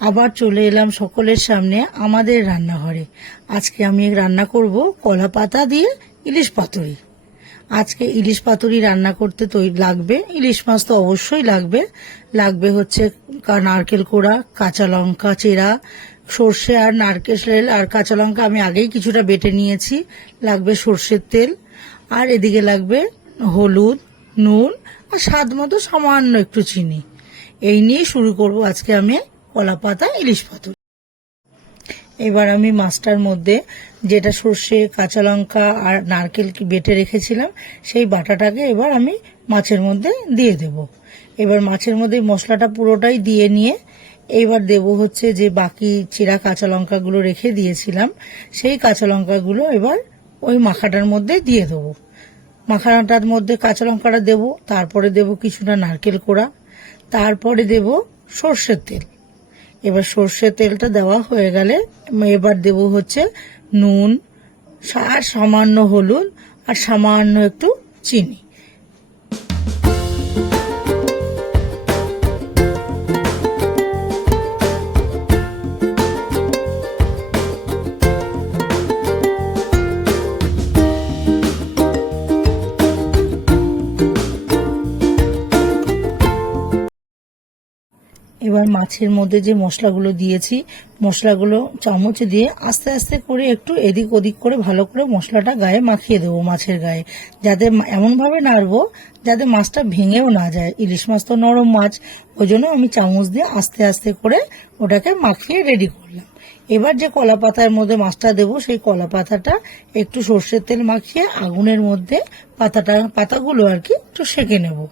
আবার চলে এলাম সকলের সামনে আমাদের রান্নাঘরে। আজকে আমি রান্না করব কলা পাতা দিয়ে ইলিশ পাতুরি। আজকে ইলিশ পাতুরি রান্না করতে লাগবে ইলিশ মাছ, তো অবশ্যই লাগবে। লাগবে হচ্ছে নারকেল কোড়া, কাঁচা লঙ্কা চেরা, সর্ষে আর নারকেল আর কাঁচা লঙ্কা আমি আগেই কিছুটা বেটে নিয়েছি। লাগবে সর্ষের তেল, আর এদিকে লাগবে হলুদ, নুন আর স্বাদ মতো সামান্য একটু চিনি। এই নিয়ে শুরু করব আজকে আমি কলা পাতা ইলিশ পাতুরি। এবার আমি মাছটার মধ্যে যেটা সর্ষে, কাঁচা লঙ্কা আর নারকেল বেটে রেখেছিলাম সেই বাটাটাকে এবার আমি মাছের মধ্যে দিয়ে দেব। এবার মাছের মধ্যে মশলাটা পুরোটাই দিয়ে নিয়ে এইবার দেব হচ্ছে যে বাকি চেরা কাঁচা লঙ্কাগুলো রেখে দিয়েছিলাম, সেই কাঁচা লঙ্কাগুলো এবার ওই মাখাটার মধ্যে দিয়ে দেবো। মাখাটার মধ্যে কাঁচা লঙ্কাটা দেব, তারপরে দেব কিছুটা নারকেল কোড়া, তারপরে দেব সর্ষের তেল। এবার সর্ষের তেলটা দেওয়া হয়ে গেলে এবার দেব হচ্ছে নুন আর সামান্য হলুদ আর সামান্য একটু চিনি। এবার মাছের মধ্যে যে মশলাগুলো দিয়েছি, মশলাগুলো চামচ দিয়ে আস্তে আস্তে করে একটু এদিক ওদিক করে ভালো করে মশলাটা গায়ে মাখিয়ে দেবো, মাছের গায়ে, যাতে এমনভাবে নাড়বো যাতে মাছটা ভেঙেও না যায়। ইলিশ মাছ তো নরম মাছ, ওই জন্য আমি চামচ দিয়ে আস্তে আস্তে করে ওটাকে মাখিয়ে রেডি করলাম। এবার যে কলা পাতার মধ্যে মাছটা দেবো, সেই কলা পাতাটা একটু সর্ষের তেল মাখিয়ে আগুনের মধ্যে পাতাগুলো আর কি একটু সেঁকে নেবো।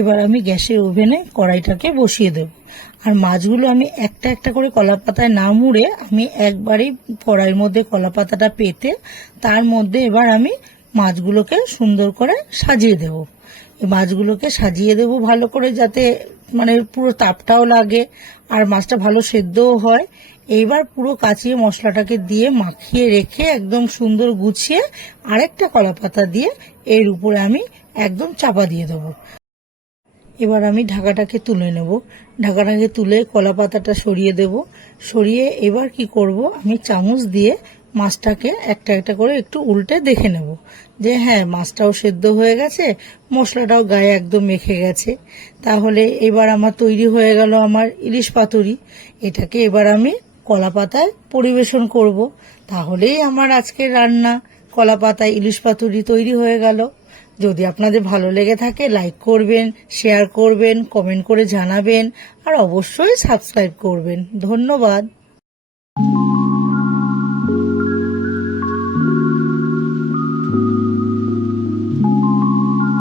এবার আমি গ্যাসের ওভেনে কড়াইটাকে বসিয়ে দেব, আর মাছগুলো আমি একটা একটা করে কলা পাতায় না মুড়ে আমি একবারেই কড়াইয়ের মধ্যে কলা পাতাটা পেতে তার মধ্যে এবার আমি মাছগুলোকে সুন্দর করে সাজিয়ে দেব। এই মাছগুলোকে সাজিয়ে দেব ভালো করে, যাতে মানে পুরো তাপটাও লাগে আর মাছটা ভালো সেদ্ধও হয়। এইবার পুরো কাঁচিয়ে মশলাটাকে দিয়ে মাখিয়ে রেখে একদম সুন্দর গুছিয়ে আরেকটা কলা পাতা দিয়ে এর উপরে আমি একদম চাপা দিয়ে দেবো। এবার আমি ঢাকাটাকে তুলে নেব। ঢাকাটাকে তুলে কলা পাতাটা সরিয়ে দেব। সরিয়ে এবার কি করব, আমি চামচ দিয়ে মাছটাকে একটা একটা করে একটু উল্টে দেখে নেব যে হ্যাঁ মাছটাও সেদ্ধ হয়ে গেছে, মশলাটাও গায়ে একদম মেখে গেছে। তাহলে এবার আমার তৈরি হয়ে গেল আমার ইলিশ পাতুরি। এটাকে এবার আমি কলা পাতায় পরিবেশন করব। তাহলেই আমার আজকের রান্না কলা পাতায় ইলিশ পাতুরি তৈরি হয়ে গেল। যদি আপনাদের ভালো লেগে থাকে লাইক করবেন, শেয়ার করবেন, কমেন্ট করে জানাবেন আর অবশ্যই সাবস্ক্রাইব করবেন। ধন্যবাদ।